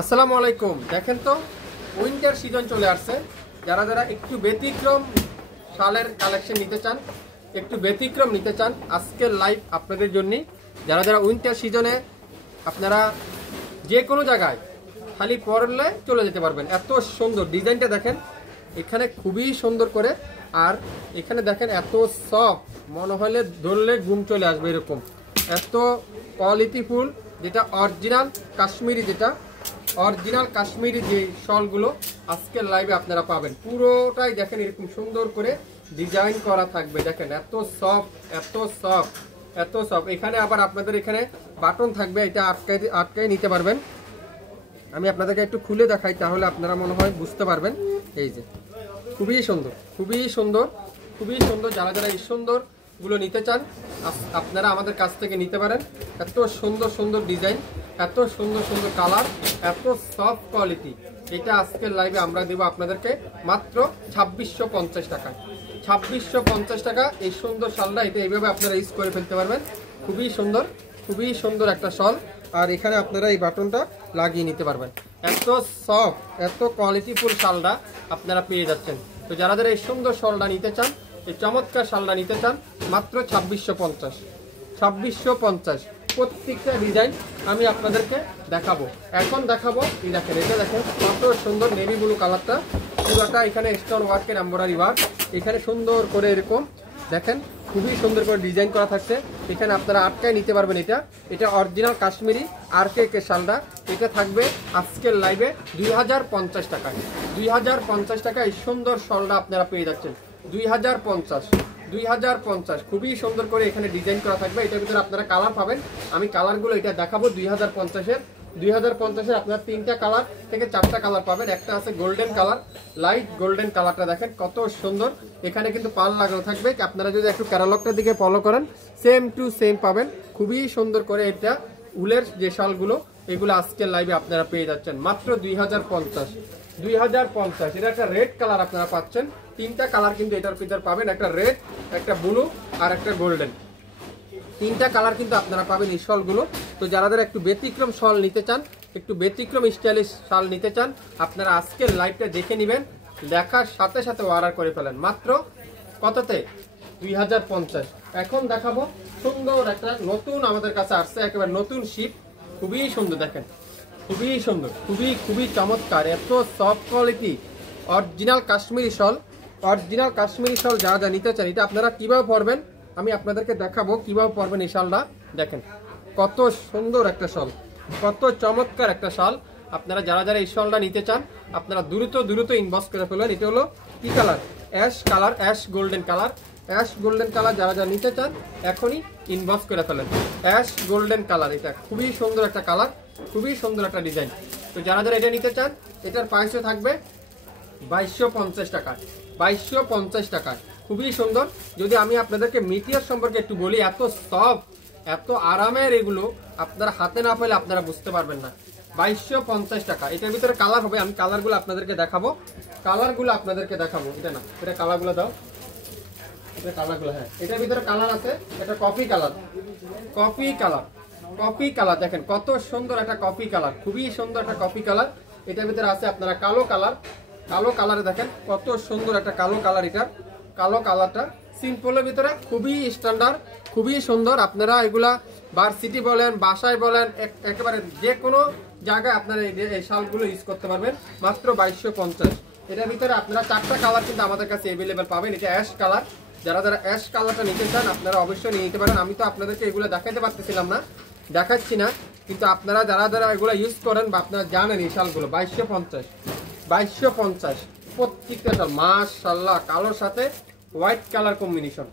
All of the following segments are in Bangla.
আসসালামু আলাইকুম। দেখেন তো উইন্টার সিজন চলে আসছে। যারা যারা একটু ব্যতিক্রম শালের কালেকশন নিতে চান, একটু ব্যতিক্রম নিতে চান, আজকের লাইভ আপনাদের জন্য। যারা যারা উইন্টার সিজনে আপনারা যে কোনো জায়গায় খালি পরলে চলে যেতে পারবেন। এত সুন্দর ডিজাইনটা দেখেন, এখানে খুবই সুন্দর করে, আর এখানে দেখেন এত সফট, মনে হলে ধরলে ঘুম চলে আসবে এরকম। এত কোয়ালিটিফুল, যেটা অরিজিনাল কাশ্মীরি, যেটা অরিজিনাল কাশ্মীরি যে শলগুলো আজকের লাইভে আপনারা পাবেন। পুরোটাই দেখেন এরকম সুন্দর করে ডিজাইন করা থাকবে। দেখেন এত সফট, এত সফট, এত সফট। এখানে আবার আপনাদের এখানে বাটন থাকবে, এটা আটকায় নিতে পারবেন। আমি আপনাদেরকে একটু খুলে দেখাই, তাহলে আপনারা মনে হয় বুঝতে পারবেন। এই যে খুবই সুন্দর, খুবই সুন্দর, খুবই সুন্দর। যারা যারা এই সুন্দর গুলো নিতে চান আপনারা আমাদের কাছ থেকে নিতে পারেন। এত সুন্দর সুন্দর ডিজাইন, এত সুন্দর সুন্দর কালার, এত সফট কোয়ালিটি। এটা আজকের লাইভে আমরা দেবো আপনাদেরকে মাত্র 2650 টাকায়। 2650 টাকা এই সুন্দর শালটা, এটা এইভাবে আপনারা ইউজ করে ফেলতে পারবেন। খুবই সুন্দর, খুবই সুন্দর একটা শল। আর এখানে আপনারা এই বাটনটা লাগিয়ে নিতে পারবেন। এত সফট, এত কোয়ালিটিফুল শালটা আপনারা পেয়ে যাচ্ছেন। তো যারা যারা এই সুন্দর শালটা নিতে চান, এই চমৎকার শালটা নিতে চান, মাত্র 2650। 2650 প্রত্যেকটা ডিজাইন আমি আপনাদেরকে দেখাবো। এখন দেখাবো এই দেখেন, এটা দেখেন কত সুন্দর নেভি ব্লু কালারটা, পুরোটা এখানে স্টোন ওয়ার্কের এমব্রয়ডারি ওয়ার্ক। এখানে সুন্দর করে এরকম দেখেন খুবই সুন্দর করে ডিজাইন করা থাকছে। এখানে আপনারা আটকায় নিতে পারবেন। এটা অরিজিনাল কাশ্মীরি RKK শালটা। এটা থাকবে আজকের লাইভে 2050 টাকায়। 2050 টাকা এই সুন্দর শালটা আপনারা পেয়ে যাচ্ছেন। 2050 খুবই সুন্দর করে এখানে ডিজাইন করা থাকবে। এটার ভিতরে আপনারা কালার পাবেন, আমি কালারগুলো এটা দেখাবো। 2050-এর আপনারা 3টা কালার থেকে 4টা কালার পাবেন। একটা আছে গোল্ডেন কালার, লাইট গোল্ডেন কালারটা দেখেন কত সুন্দর। এখানে কিন্তু পাল লাগানো থাকবে, আপনারা যদি একটু ক্যাটালগটার দিকে ফলো করেন সেম টু সেম পাবেন। খুবই সুন্দর করে এটা উলের যে শালগুলো, এগুলো আজকের লাইভে আপনারা পেয়ে যাচ্ছেন মাত্র 2050। 2050 এটা একটা রেড কালার আপনারা পাচ্ছেন। 3টা কালার কিন্তু এটার ভিতর পাবেন, একটা রেড, একটা ব্লু আর একটা গোল্ডেন। 3টা কালার কিন্তু আপনারা পাবেন এই শলগুলো। তো যারা যারা একটু ব্যতিক্রম শল নিতে চান, একটু ব্যতিক্রম স্টাইলিশ শাল নিতে চান, আপনারা আজকের লাইভটা দেখে নেবেন, দেখার সাথে সাথে অর্ডার করে ফেলেন মাত্র কততে? 2050। এখন দেখাবো সুন্দর একটা নতুন আমাদের কাছে আসছে, একেবারে নতুন শিপ। খুবই সুন্দর দেখেন, খুবই সুন্দর, খুবই খুবই চমৎকার। এত সফট কোয়ালিটি অরিজিনাল কাশ্মীরি শল, অরিজিনাল কাশ্মীরি শল। যা যা নিতে চান, এটা আপনারা কিভাবে পরবেন আমি আপনাদেরকে দেখাবো কিভাবে পরবেন এই শালটা। দেখেন কত সুন্দর একটা শল, কত চমৎকার একটা শাল। আপনারা যারা যারা এই শালটা নিতে চান, আপনারা দ্রুত দ্রুত ইনবক্স করে ফেলবেন। এটা হলো কি colour? Ash colour, ash golden colour, ash golden colour. যারা যারা নিতে চান এখনই ইনবক্স করে ফেলেন। অ্যাশ গোল্ডেন কালার, এটা খুবই সুন্দর একটা কালার, খুবই সুন্দর একটা ডিজাইন। তো যারা যারা এটা নিতে চান, এটার প্রাইসও থাকবে 2250 টাকায়। 2250 টাকায় খুবই সুন্দর। যদি আমি আপনাদেরকে মিটিয়ার সম্পর্কে একটু বলি, এত সফট, এত আরামের, এগুলো আপনারা হাতে না পেলে আপনারা বুঝতে পারবেন না। 2250 টাকা। এটার ভিতরে কালার হবে, আমি কালারগুলো আপনাদেরকে দেখাবো, কালারগুলো আপনাদেরকে দেখাবো। এটা না, এটা কালারগুলো দাও, এটা কালারগুলো। হ্যাঁ, এটার ভিতরে কালার আছে, এটা coffee colour, coffee colour, coffee colour. দেখেন কত সুন্দর একটা কফি কালার, খুবই সুন্দর একটা কফি কালার। এটার ভিতরে আছে আপনারা কালো কালার, কালো কালারে দেখেন কত সুন্দর একটা কালো কালার। এটার কালো কালারটা সিম্পলের ভিতরে খুবই স্ট্যান্ডার্ড, খুবই সুন্দর। আপনারা এগুলা ভার্সিটি বলেন, বাসায় বলেন, একেবারে যে কোনো জায়গায় আপনারা এই শালগুলো ইউজ করতে পারবেন মাত্র 2250। এটার ভিতরে আপনারা 4টা কালার কিন্তু আমাদের কাছে অ্যাভেলেবেল পাবেন। এটা অ্যাশ কালার। যারা যারা অ্যাশ কালারটা নিতে চান আপনারা অবশ্যই নিয়ে নিতে পারেন। আমি তো আপনাদেরকে এগুলো দেখাতে পারতেছিলাম না, দেখাচ্ছি না, কিন্তু আপনারা যারা যারা এগুলো ইউজ করেন বা আপনারা জানেন এই শালগুলো 2250। 2250 প্রত্যেকটা শাল মাশাআল্লাহ। কালোর সাথে হোয়াইট কালার কম্বিনেশন,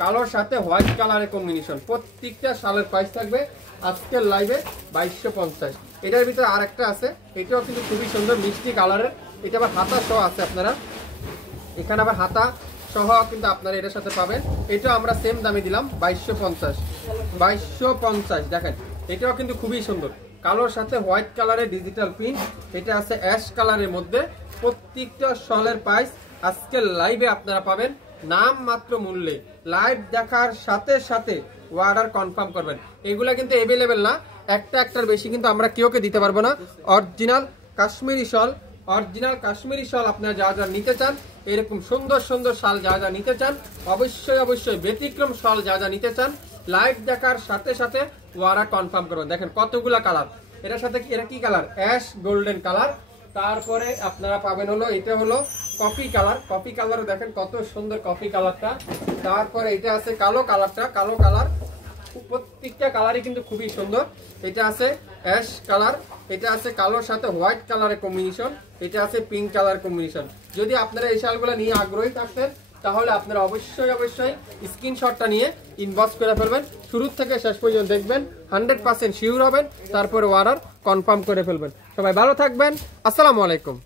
কালোর সাথে হোয়াইট কালারের কম্বিনেশন। প্রত্যেকটা শালের প্রাইস থাকবে আজকের লাইভে 2250। এটার ভিতরে আর একটা আছে, এটাও কিন্তু খুবই সুন্দর মিষ্টি কালারের। এটা আবার হাতা সহ আছে, আপনারা এখানে আবার হাতা সহ কিন্তু আপনারা এটার সাথে পাবেন। এটাও আমরা সেম দামে দিলাম 2250। 2250 দেখেন, এটাও কিন্তু খুবই সুন্দর, কালোর সাথে হোয়াইট কালারের ডিজিটাল প্রিন্ট। এটা আছে অ্যাশ কালারের মধ্যে। প্রত্যেকটা শলের প্রাইস আজকের লাইভে আপনারা পাবেন নাম মাত্র মূল্যে। লাইভ দেখার সাথে সাথে অর্ডার কনফার্ম করবেন। এগুলা কিন্তু অ্যাভেলেবেল না, একটার বেশি কিন্তু আমরা কেউকে দিতে পারবো না। অরিজিনাল কাশ্মীরি শল, অরিজিনাল কাশ্মীরি শল আপনারা যা নিতে চান, এরকম সুন্দর সুন্দর শাল যা নিতে চান, অবশ্যই ব্যতিক্রম শল যা নিতে চান, লাইভ দেখার সাথে সাথে ওয়ারা কনফার্ম করবেন। দেখেন কতগুলা কালার, এটার সাথে এরা কি কালার, অ্যাশ গোল্ডেন কালার। তারপরে আপনারা পাবেন হলো এটা হলো কফি কালার, কফি কালার দেখেন কত সুন্দর কফি কালারটা। তারপরে এটা আছে কালো কালারটা, কালো কালার, প্রত্যেকটা কালারই কিন্তু খুবই সুন্দর। এটা আছে অ্যাশ কালার, এটা আছে কালোর সাথে হোয়াইট কালারের কম্বিনেশন, এটা আছে পিঙ্ক কালার কম্বিনেশন। যদি আপনারা এই শালগুলো নিয়ে আগ্রহী থাকতেন তাহলে আপনারা অবশ্যই স্ক্রিনশটটা নিয়ে ইনবক্স করে ফেলবেন, শুরু থেকে শেষ পর্যন্ত দেখবেন, 100% শিওর হবেন, তারপরে অর্ডার কনফার্ম করে ফেলবেন। সবাই ভালো থাকবেন, আসসালামু আলাইকুম।